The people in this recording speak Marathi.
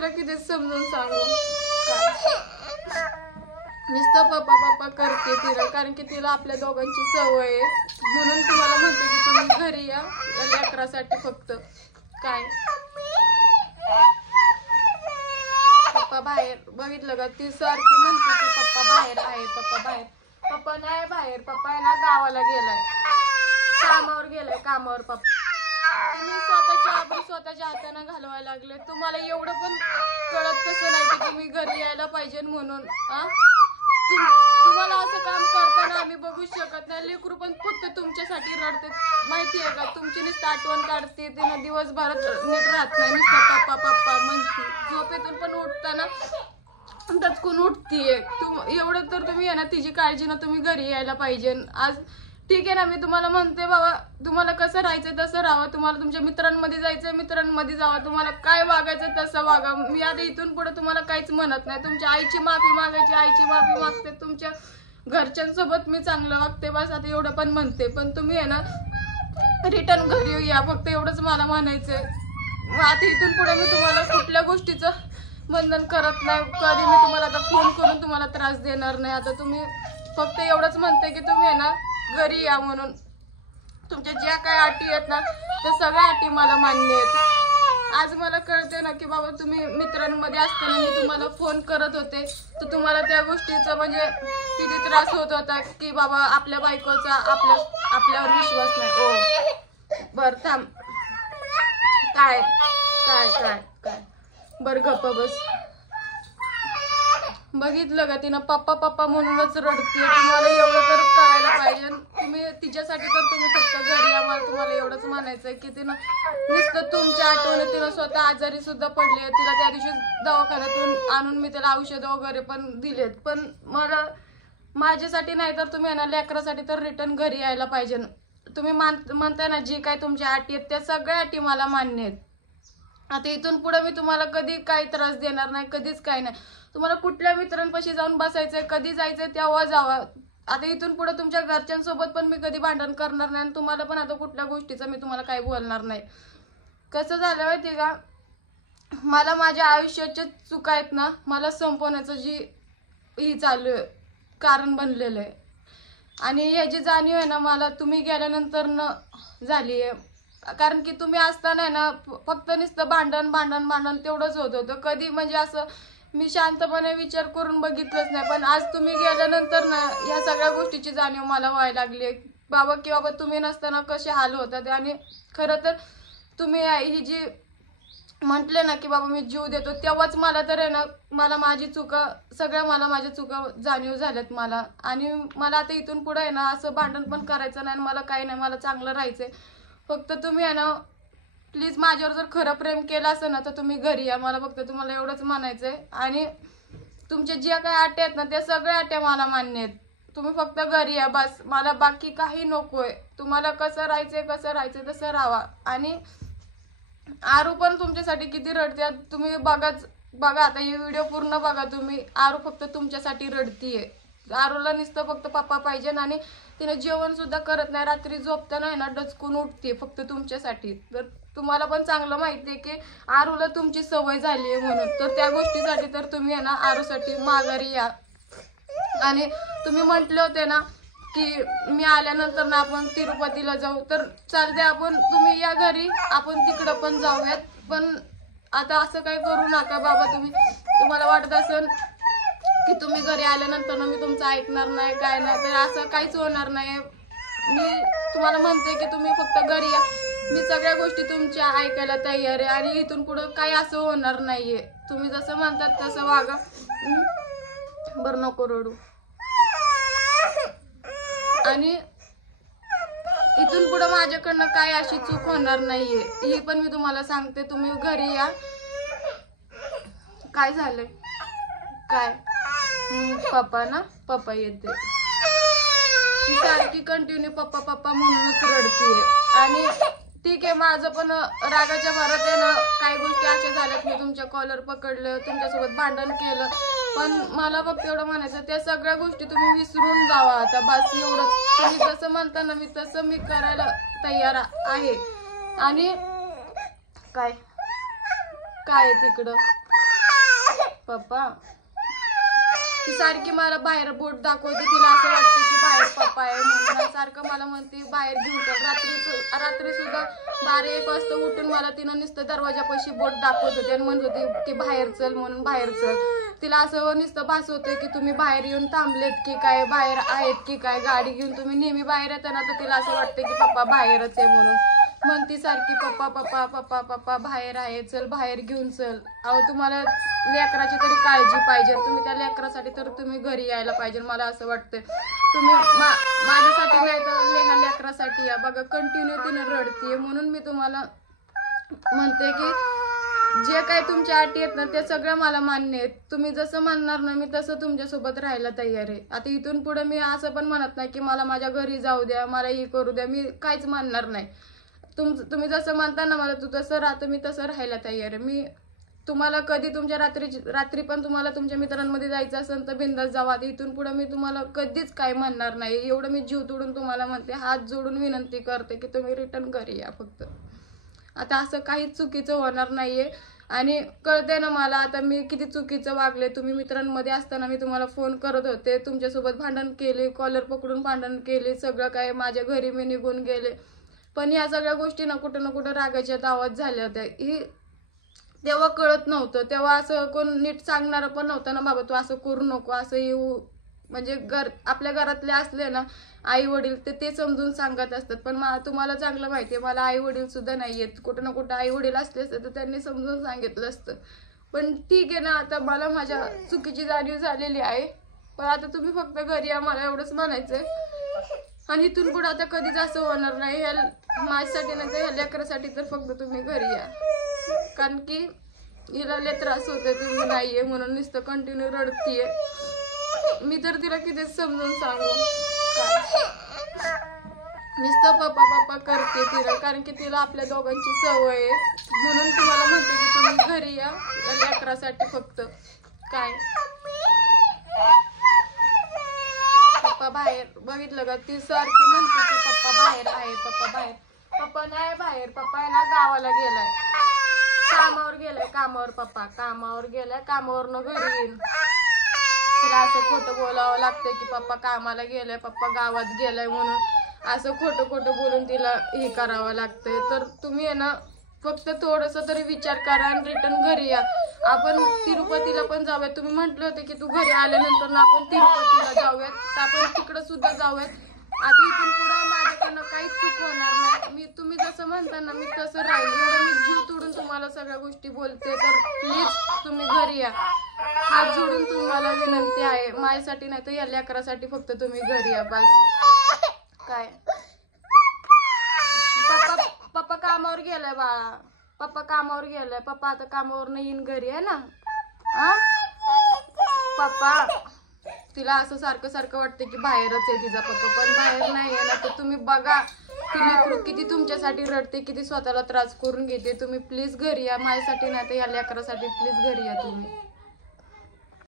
तिला किती समजून सांगू नुसतं पप्पा पप्पा करते तिला, कारण की तिला आपल्या दोघांची सवय आहे. म्हणून तुम्हाला म्हणते की तुम्ही घरी या लेकरासाठी फक्त. काय पप्पा बाहेर, बघितलं का ती सारखी म्हणते की पप्पा बाहेर आहे, पप्पा बाहेर. पप्पा नाही बाहेर, पप्पा आहे ना गावाला गेलाय, कामावर गेलाय, कामावर. पप्पा तुम्ही स्वतःच्या आबरू स्वतःच्या हाताने घालवायला लागले. तुम्हाला एवढं पण कळत कसं नाही की तुम्ही घरी यायला पाहिजे म्हणून. तुम्हाला असं काम करताना आम्ही बघू शकत नाही. लेकरू पण फक्त तुमच्यासाठी रडते, माहितीये का? तुमची नुसतं आठवण काढते, तिनं दिवसभरात नीट राहत नाही, नुसतं पप्पा पप्पा म्हणते. झोपेतून पण उठताना दचकून उठतीये. एवढं तर तुम्ही आहे ना तिची काळजी ना तुम्ही घरी यायला पाहिजे. आज ठीक आहे ना, मी तुम्हाला म्हणते बाबा तुम्हाला कसं राहायचं तसं राहा, तुम्हाला तुमच्या मित्रांमध्ये जायचंय मित्रांमध्ये जावा, तुम्हाला काय वागायचं तसं वागा. मी आता इथून पुढे तुम्हाला काहीच म्हणत नाही. तुमच्या आईची माफी मागायची, आईची माफी मागते, तुमच्या घरच्यांसोबत मी चांगलं वागते, बस आता एवढं पण म्हणते. पण तुम्ही आहे ना रिटर्न घरी या, फक्त एवढंच मला म्हणायचंय. आता इथून पुढे मी तुम्हाला कुठल्या गोष्टीचं बंधन करत नाही. कधी मी तुम्हाला आता फोन करून तुम्हाला त्रास देणार नाही. आता तुम्ही फक्त एवढंच म्हणते की तुम्ही आहे ना घरी या म्हणून. तुमच्या ज्या काय अटी आहेत ना त्या सगळ्या अटी मला मान्य आहेत. आज मला कळते ना की बाबा तुम्ही मित्रांमध्ये असताना मी तुम्हाला फोन करत होते तर तुम्हाला त्या गोष्टीचा म्हणजे किती त्रास होत होता की बाबा आपल्या बायकोचा आपल्यावर विश्वास नाही. ओ बर थांब, काय काय काय काय बर गप्प बस. बघितलं का तिनं पप्पा पप्पा म्हणूनच रडते. तुम्हाला एवढं तर कळायला पाहिजे. तुम्ही तिच्यासाठी तर तुम्ही फक्त घरी या, मला तुम्हाला एवढंच म्हणायचंय की तिनं नुसतं तुमच्या आठवणी, तिनं स्वतः आजारी सुद्धा पडली आहे. तिला त्या दिवशी दवाखान्यातून आणून मी त्याला औषधं वगैरे पण दिलेत. पण मला माझ्यासाठी नाही तर तुम्ही ना लेकरासाठी तर रिटर्न घरी यायला पाहिजे. तुम्ही म्हणताय ना जी काय तुमच्या अटी आहेत त्या सगळ्या अटी मला मान्य आहेत. आता इथून पुढे मी तुम्हाला कधी काही त्रास देणार नाही, कधीच काही नाही. तुम्हाला कुठल्या मित्रांपाशी जाऊन बसायचंय, कधी जायचंय तेव्हा जावा. आता इथून पुढे तुमच्या घरच्यांसोबत पण मी कधी भांडण करणार नाही आणि तुम्हाला पण आता कुठल्या गोष्टीचं मी तुम्हाला काही बोलणार नाही. कसं झालं माहिती का, मला माझ्या आयुष्याच्या चुका आहेत ना मला संपवण्याचं जी ही चालू आहे, कारण बनलेलं आहे. आणि ह्याची जाणीव आहे ना मला तुम्ही गेल्यानंतर न झाली आहे. कारण की तुम्ही असताना ना फक्त नुसतं भांडण भांडण भांडण तेवढंच होत होतं. कधी म्हणजे असं मी शांतपणे विचार करून बघितलंच नाही. पण आज तुम्ही गेल्यानंतर ना या सगळ्या गोष्टीची जाणीव मला व्हायला लागली बाबा की बाबा तुम्ही नसताना कसे हाल होतात. आणि खरं तर तुम्ही ही जी म्हटले ना की बाबा मी जीव देतो तेव्हाच मला तर आहे ना मला माझी चुका सगळ्या मला माझ्या चुका जाणीव झाल्यात मला. आणि मला आता इथून पुढे आहे ना असं भांडण पण करायचं नाही, मला काही नाही, मला चांगलं राहायचंय. फक्त तुम्ही आहे ना प्लीज माझ्यावर जर खरं प्रेम केलं असेल ना तर तुम्ही घरी या, मला फक्त तुम्हाला एवढंच म्हणायचंय. आणि तुमच्या ज्या काही अटी आहेत ना त्या सगळ्या अट्या मला मान्य आहेत. तुम्ही फक्त घरी या बस, मला बाकी काही नकोय. तुम्हाला कसं राहायचंय तसं राहा. आणि आरू पण तुमच्यासाठी किती रडते तुम्ही बघा आता ही व्हिडिओ पूर्ण बघा तुम्ही. आरू फक्त तुमच्यासाठी रडतीये. आरूला नुसतं फक्त पप्पा पाहिजे आणि तिने जेवण सुद्धा करत नाही. रात्री झोपताना आहे ना डचकून उठते फक्त तुमच्यासाठी. तर तुम्हाला पण चांगलं माहितीये की आरूला तुमची सवय झाली आहे म्हणून. तर त्या गोष्टीसाठी तर तुम्ही आहे ना आरूसाठी माघारी या. आणि तुम्ही म्हटले होते ना की मी आल्यानंतर ना आपण तिरुपतीला जाऊ, तर चालते आपण, तुम्ही या घरी, आपण तिकडं पण जाऊयात. पण आता असं काही करू नका बाबा. तुम्हाला वाटत असेल की तुम्ही घरी आल्यानंतर ना मी तुमचं ऐकणार नाही काय नाही, तर असं काहीच होणार नाही. मी तुम्हाला म्हणते की तुम्ही फक्त घरी या, मी सगळ्या गोष्टी तुमच्या ऐकायला तयार आहे. आणि इथून पुढं काही असं होणार नाहीये. तुम्ही जसं म्हणतात तसं वागा. बरं नको रडू. आणि इथून पुढे माझ्याकडनं काय अशी चूक होणार नाहीये ही पण मी तुम्हाला सांगते. तुम्ही घरी या. काय झालंय काय पप्पा येते. ती सारखी कंटिन्यू पप्पा पप्पा म्हणूनच रडतीये. आणि ठीक आहे माझं पण रागाच्या भरात आहे ना काही गोष्टी अशा झाल्यात, मी तुमच्या कॉलर पकडलं, तुमच्यासोबत भांडण केलं. पण मला फक्त एवढं म्हणायचं त्या सगळ्या गोष्टी तुम्ही विसरून जावा आता बस एवढंच. तुम्ही जसं म्हणता ना मी तसं मी करायला तयार आहे. आणि काय काय तिकडं पप्पा ती सारखी मला बाहेर बोट दाखवते, तिला असं वाटतं की बाहेर पप्पा आहे म्हणून, सारखं मला म्हणते बाहेर घेऊन चल. रात्री सुद्धा 12-1 वाजता उठून मला तिनं नुसतं दरवाजापाशी बोट दाखवत होते आणि म्हणत होती की बाहेर चल म्हणून, बाहेर चल. तिला असं नुसतं भास होतंय की तुम्ही बाहेर येऊन थांबलेत की काय, बाहेर आहेत की काय, गाडी घेऊन तुम्ही नेहमी बाहेर येता ना, तर तिला असं वाटतं की पप्पा बाहेरच आहे म्हणून म्हणती सारखी पप्पा पप्पा पप्पा पप्पा बाहेर आहे, चल बाहेर घेऊन चल. अहो तुम्हाला लेकराची तरी काळजी पाहिजे, तुम्ही त्या लेकरासाठी तर तुम्ही घरी यायला पाहिजे. मला असं वाटतं तुम्ही माझ्यासाठी नाही तर ह्या लेकरासाठी या. बघा कंटिन्यू तिने रडतीये, म्हणून मी तुम्हाला म्हणते की जे काय तुमच्या अटी आहेत ना ते सगळं मला मान्य आहेत. तुम्ही जसं म्हणणार ना मी तसं तुमच्यासोबत राहायला तयार आहे. आता इथून पुढे मी असं पण म्हणत नाही की मला माझ्या घरी जाऊ द्या, मला हे करू द्या, मी काहीच म्हणणार नाही. तुम्ही जसं म्हणता ना मला तू तसं राहतो, मी तसं राहायला तयार आहे. मी तुम्हाला कधी तुमच्या रात्री पण तुम्हाला तुमच्या मित्रांमध्ये जायचं असेल तर बिंदास जावा. इथून पुढे मी तुम्हाला कधीच काय म्हणणार नाही. एवढं मी जीव तोडून तुम्हाला म्हणते, हात जोडून विनंती करते की तुम्ही रिटर्न घरी या. फक्त आता असं काहीच चुकीचं होणार नाहीये. आणि कळते ना मला आता मी किती चुकीचं वागले. तुम्ही मित्रांमध्ये असताना मी तुम्हाला फोन करत होते, तुमच्यासोबत भांडण केले, कॉलर पकडून भांडण केले, सगळं काय माझ्या घरी मी निघून गेले. पण या सगळ्या गोष्टी ना कुठं रागाच्या दावत झाल्या होत्या. ही तेव्हा कळत नव्हतं, तेव्हा असं कोण नीट सांगणार पण नव्हतं ना, बाबा तू असं करू नको, असं येऊ. म्हणजे आपल्या घरातले असले ना आई वडील ते समजून सांगत असतात. पण तुम्हाला चांगलं माहिती आहे मला आई वडील सुद्धा नाही आहेत. कुठं ना कुठं आई वडील असले असते तर त्यांनी समजून सांगितलं असतं. पण ठीक आहे ना, आता मला माझ्या चुकीची जाणीव झालेली आहे. पण आता तुम्ही फक्त घरी या, मला एवढंच म्हणायचंय. आणि इथून पुढे आता कधीच असं होणार नाही. माझ्यासाठी नाही तर ह्या लेकरासाठी तर फक्त तुम्ही घरी या. कारण की हिला लय त्रास होतोय, तुम्ही नाहीये म्हणून नुसतं कंटिन्यू रडतीये. मी तर तिला किती समजून सांगू, नुसतं पप्पा पप्पा करते तिला. कारण की तिला आपल्या दोघांची सवय आहे. म्हणून तुम्हाला म्हणते की तुम्ही घरी या लेकरासाठी फक्त. काय पप्पा बाहेर, बघितलं का ती सारखी म्हणते की पप्पा बाहेर आहे, पप्पा बाहेर. पप्पा नाही बाहेर, पप्पा आहे ना गावाला गेलाय, कामावर गेलाय, कामावर. पप्पा कामावर गेलाय, कामावरनं घरी येईल. तिला असं खोटं बोलावं लागतंय की पप्पा कामाला गेलाय, पप्पा गावात गेलाय म्हणून असं खोटं बोलून तिला हे करावं लागतंय. तर तुम्ही आहे ना फक्त थोडंसं तरी विचार करा आणि रिटर्न घरी या. आपण तिरुपतीला पण जाऊयात. तुम्ही म्हटलं होतं की तू घरी आल्यानंतर ना आपण तिरुपतीला जाऊयात, तर आपण तिकडं सुद्धा जाऊयात. आता इथून पुढे माझ्याकडनं काहीच चूक होणार नाही. तुम्ही जसं म्हणता ना मी तसं राहील. एवढं मी जीव तोडून तुम्हाला सगळ्या गोष्टी बोलते, तर प्लीज तुम्ही घरी या. हात जोडून तुम्हाला विनंती आहे, माझ्यासाठी नाही तर या लेकरासाठी फक्त तुम्ही घरी या बस. काय पप्पा कामावर गेलाय बाळा, पप्पा कामावर गेलाय. पप्पा आता कामावर नाही येईन घरी आहे ना. हा पप्पा तिला असं सारखं वाटतं की बाहेरच आहे तिचा पप्पा, पण बाहेर नाही आहे ना. तर तुम्ही बघा ती लेकरू किती तुमच्यासाठी रडते, किती स्वतःला त्रास करून घेते. तुम्ही प्लीज घरी या माझ्यासाठी नाही तर या लेकरासाठी प्लीज घरी या तुम्ही.